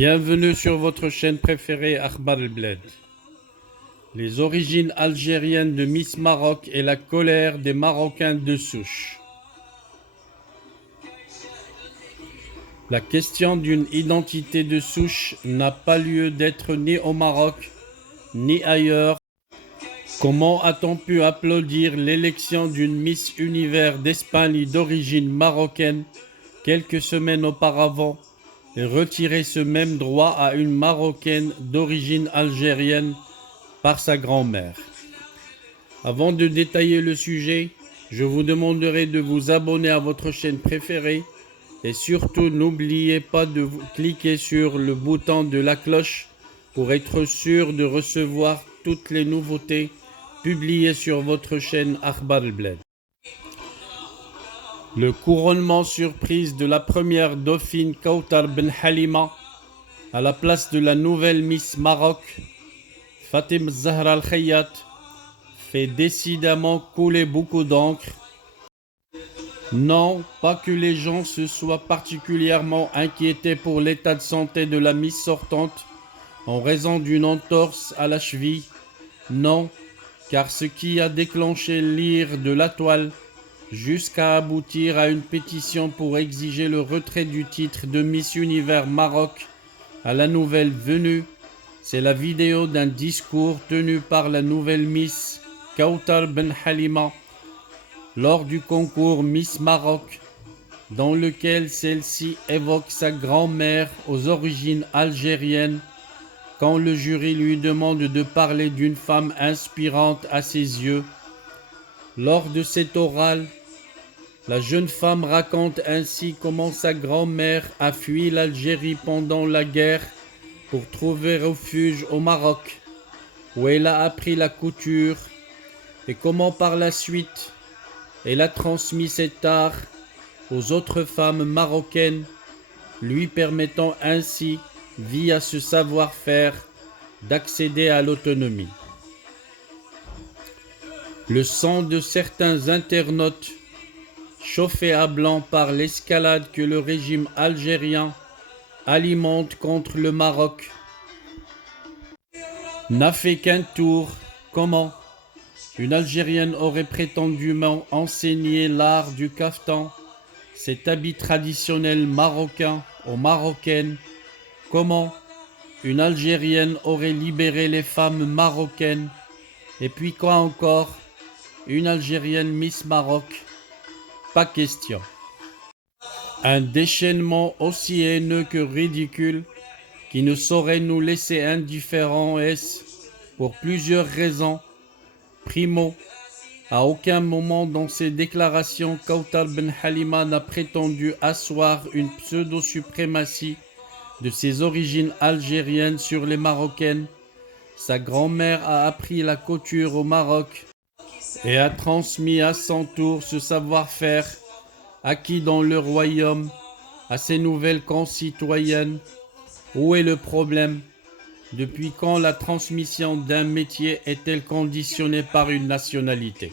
Bienvenue sur votre chaîne préférée Akhbar El Bled. Les origines algériennes de Miss Maroc et la colère des Marocains de souche. La question d'une identité de souche n'a pas lieu d'être ni au Maroc, ni ailleurs. Comment a-t-on pu applaudir l'élection d'une Miss Univers d'Espagne d'origine marocaine quelques semaines auparavant et retirer ce même droit à une Marocaine d'origine algérienne par sa grand-mère? Avant de détailler le sujet, je vous demanderai de vous abonner à votre chaîne préférée et surtout n'oubliez pas de cliquer sur le bouton de la cloche pour être sûr de recevoir toutes les nouveautés publiées sur votre chaîne Akhbar El Bled. Le couronnement surprise de la première dauphine Kawtar Ben Halima à la place de la nouvelle Miss Maroc, Fatim Zahra Al Khayyat, fait décidément couler beaucoup d'encre. Non, pas que les gens se soient particulièrement inquiétés pour l'état de santé de la Miss sortante en raison d'une entorse à la cheville. Non, car ce qui a déclenché l'ire de la toile jusqu'à aboutir à une pétition pour exiger le retrait du titre de Miss Univers Maroc à la nouvelle venue, c'est la vidéo d'un discours tenu par la nouvelle Miss Kawtar Ben Halima lors du concours Miss Maroc, dans lequel celle-ci évoque sa grand-mère aux origines algériennes quand le jury lui demande de parler d'une femme inspirante à ses yeux. Lors de cet oral, la jeune femme raconte ainsi comment sa grand-mère a fui l'Algérie pendant la guerre pour trouver refuge au Maroc, où elle a appris la couture, et comment par la suite elle a transmis cet art aux autres femmes marocaines, lui permettant ainsi, via ce savoir-faire, d'accéder à l'autonomie. Le sang de certains internautes, chauffé à blanc par l'escalade que le régime algérien alimente contre le Maroc, n'a fait qu'un tour. Comment une Algérienne aurait prétendument enseigné l'art du kaftan, cet habit traditionnel marocain aux Marocaines. Comment une Algérienne aurait libéré les femmes marocaines. Et puis quoi encore? Une Algérienne Miss Maroc? Pas question. Un déchaînement aussi haineux que ridicule qui ne saurait nous laisser indifférents, est-ce pour plusieurs raisons. Primo, à aucun moment dans ses déclarations, Kawtar Ben Halima n'a prétendu asseoir une pseudo-suprématie de ses origines algériennes sur les Marocaines. Sa grand-mère a appris la couture au Maroc et a transmis à son tour ce savoir-faire acquis dans le royaume à ses nouvelles concitoyennes. Où est le problème? Depuis quand la transmission d'un métier est-elle conditionnée par une nationalité?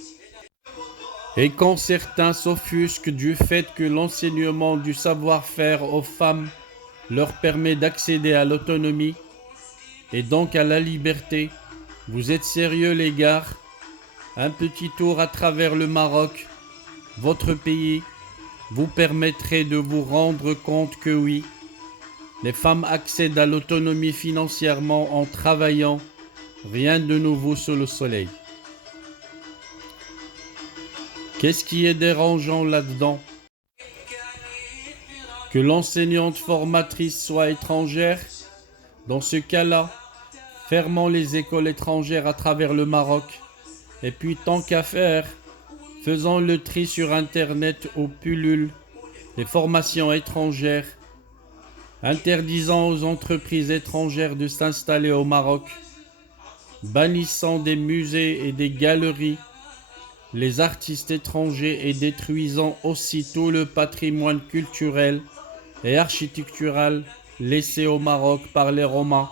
Et quand certains s'offusquent du fait que l'enseignement du savoir-faire aux femmes leur permet d'accéder à l'autonomie et donc à la liberté, vous êtes sérieux les gars? Un petit tour à travers le Maroc, votre pays, vous permettrait de vous rendre compte que oui, les femmes accèdent à l'autonomie financièrement en travaillant. Rien de nouveau sous le soleil. Qu'est-ce qui est dérangeant là-dedans? Que l'enseignante formatrice soit étrangère? Dans ce cas-là, fermons les écoles étrangères à travers le Maroc. Et puis tant qu'à faire, faisons le tri sur Internet où pullulent les formations étrangères, interdisant aux entreprises étrangères de s'installer au Maroc, bannissant des musées et des galeries les artistes étrangers et détruisant aussi tout le patrimoine culturel et architectural laissé au Maroc par les Romains,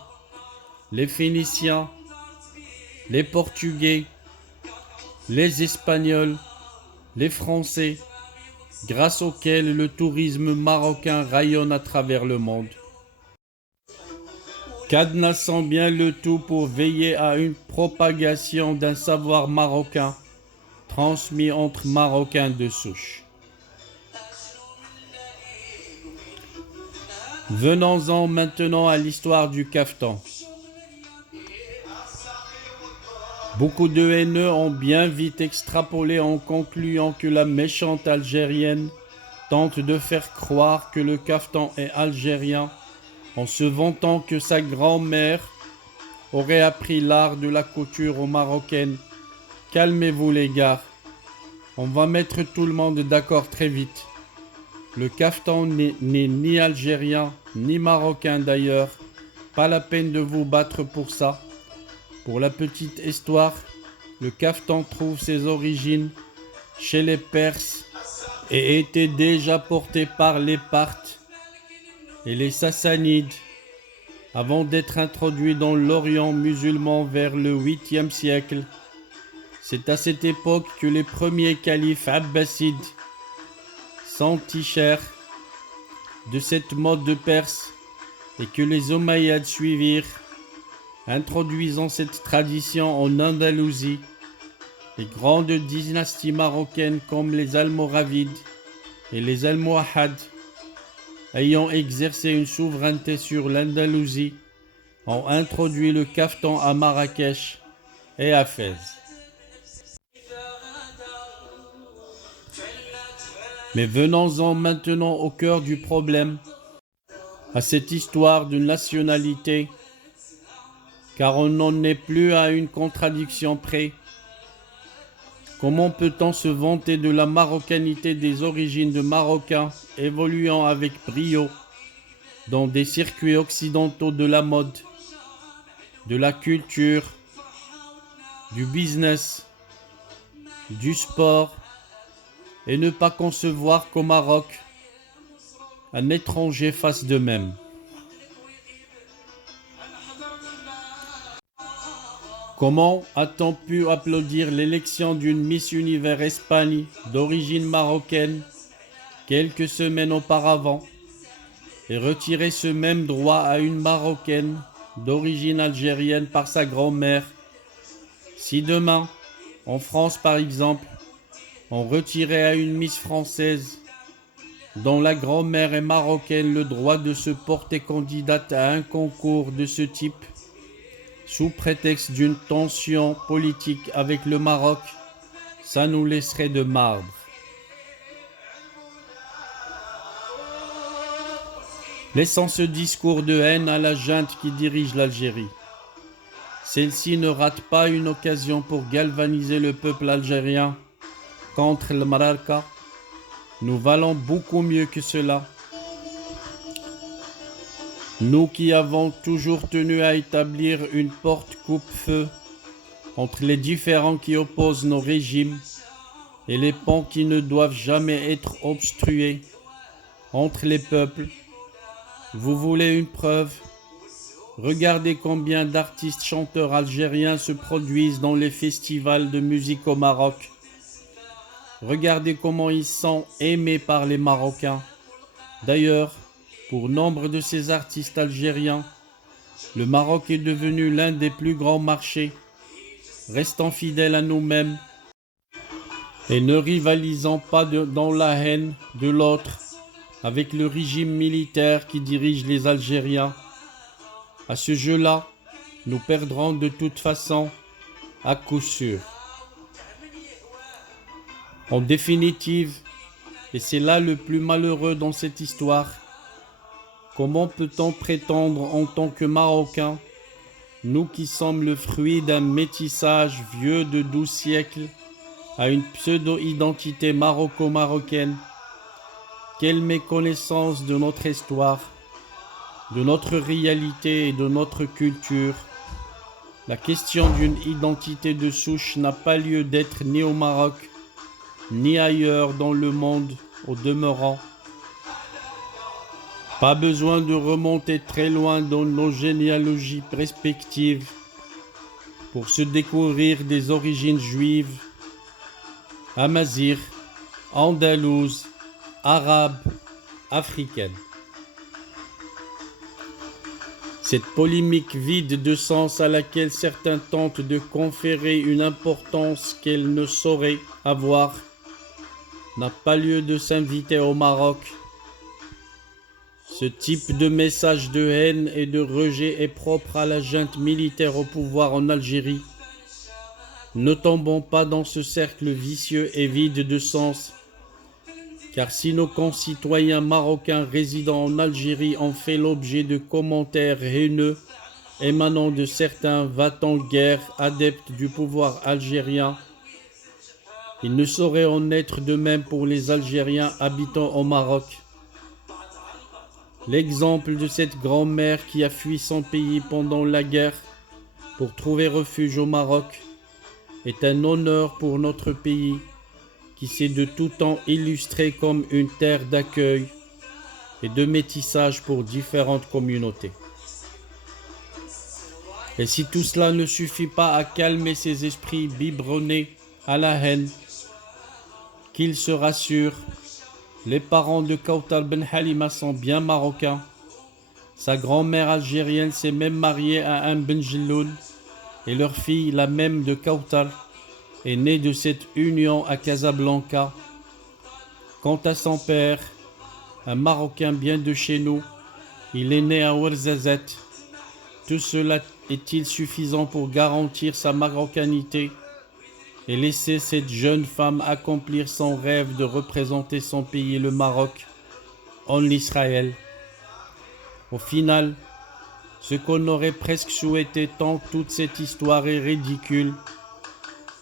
les Phéniciens, les Portugais, les Espagnols, les Français, grâce auxquels le tourisme marocain rayonne à travers le monde. cadenassant bien le tout pour veiller à une propagation d'un savoir marocain transmis entre Marocains de souche. Venons-en maintenant à l'histoire du caftan. Beaucoup de haineux ont bien vite extrapolé en concluant que la méchante Algérienne tente de faire croire que le caftan est algérien en se vantant que sa grand-mère aurait appris l'art de la couture aux Marocaines. Calmez-vous les gars, on va mettre tout le monde d'accord très vite. Le caftan n'est ni algérien, ni marocain d'ailleurs. Pas la peine de vous battre pour ça. Pour la petite histoire, le caftan trouve ses origines chez les Perses et était déjà porté par les Parthes et les Sassanides avant d'être introduit dans l'Orient musulman vers le 8e siècle. C'est à cette époque que les premiers califes abbassides s'entichèrent de cette mode de Perse et que les Omeyyades suivirent, introduisant cette tradition en Andalousie. Les grandes dynasties marocaines comme les Almoravides et les Almohades, ayant exercé une souveraineté sur l'Andalousie, ont introduit le caftan à Marrakech et à Fès. Mais venons-en maintenant au cœur du problème, à cette histoire de nationalité, car on n'en est plus à une contradiction près. Comment peut-on se vanter de la marocanité des origines de Marocains évoluant avec brio dans des circuits occidentaux de la mode, de la culture, du business, du sport, et ne pas concevoir qu'au Maroc, un étranger fasse de même? Comment a-t-on pu applaudir l'élection d'une Miss Univers Espagne d'origine marocaine quelques semaines auparavant et retirer ce même droit à une Marocaine d'origine algérienne par sa grand-mère? Si demain, en France par exemple, on retirait à une Miss française dont la grand-mère est marocaine le droit de se porter candidate à un concours de ce type, sous prétexte d'une tension politique avec le Maroc, ça nous laisserait de marbre. Laissons ce discours de haine à la junte qui dirige l'Algérie. Celle-ci ne rate pas une occasion pour galvaniser le peuple algérien contre le Mararka. Nous valons beaucoup mieux que cela. Nous qui avons toujours tenu à établir une porte coupe-feu entre les différends qui opposent nos régimes et les ponts qui ne doivent jamais être obstrués entre les peuples. Vous voulez une preuve? Regardez combien d'artistes chanteurs algériens se produisent dans les festivals de musique au Maroc. Regardez comment ils sont aimés par les Marocains. D'ailleurs, pour nombre de ces artistes algériens, le Maroc est devenu l'un des plus grands marchés. Restons fidèles à nous-mêmes et ne rivalisons pas dans la haine de l'autre avec le régime militaire qui dirige les Algériens. À ce jeu-là, nous perdrons de toute façon, à coup sûr. En définitive, et c'est là le plus malheureux dans cette histoire, comment peut-on prétendre en tant que Marocains, nous qui sommes le fruit d'un métissage vieux de 12 siècles, à une pseudo-identité maroco-marocaine? Quelle méconnaissance de notre histoire, de notre réalité et de notre culture. La question d'une identité de souche n'a pas lieu d'être ni au Maroc, ni ailleurs dans le monde au demeurant. Pas besoin de remonter très loin dans nos généalogies respectives pour se découvrir des origines juives, amazighes, andalouses, arabes, africaines. Cette polémique vide de sens à laquelle certains tentent de conférer une importance qu'elle ne saurait avoir n'a pas lieu de s'inviter au Maroc. Ce type de message de haine et de rejet est propre à la junte militaire au pouvoir en Algérie. Ne tombons pas dans ce cercle vicieux et vide de sens, car si nos concitoyens marocains résidant en Algérie ont fait l'objet de commentaires haineux émanant de certains va-t-en-guerre adeptes du pouvoir algérien, il ne saurait en être de même pour les Algériens habitant au Maroc. L'exemple de cette grand-mère qui a fui son pays pendant la guerre pour trouver refuge au Maroc est un honneur pour notre pays qui s'est de tout temps illustré comme une terre d'accueil et de métissage pour différentes communautés. Et si tout cela ne suffit pas à calmer ces esprits biberonnés à la haine, qu'ils se rassurent, les parents de Kautal Ben Halima sont bien marocains. Sa grand-mère algérienne s'est même mariée à un Ben Jelloun et leur fille, la même de Kautal, est née de cette union à Casablanca. Quant à son père, un Marocain bien de chez nous, il est né à Ouarzazate. Tout cela est-il suffisant pour garantir sa marocanité et laisser cette jeune femme accomplir son rêve de représenter son pays, le Maroc, en Israël? Au final, ce qu'on aurait presque souhaité tant toute cette histoire est ridicule,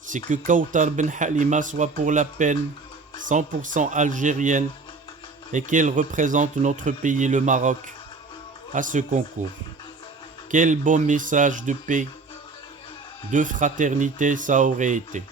c'est que Kautal Ben Halima soit pour la peine 100% algérienne et qu'elle représente notre pays, le Maroc, à ce concours. Quel beau message de paix, de fraternité ça aurait été.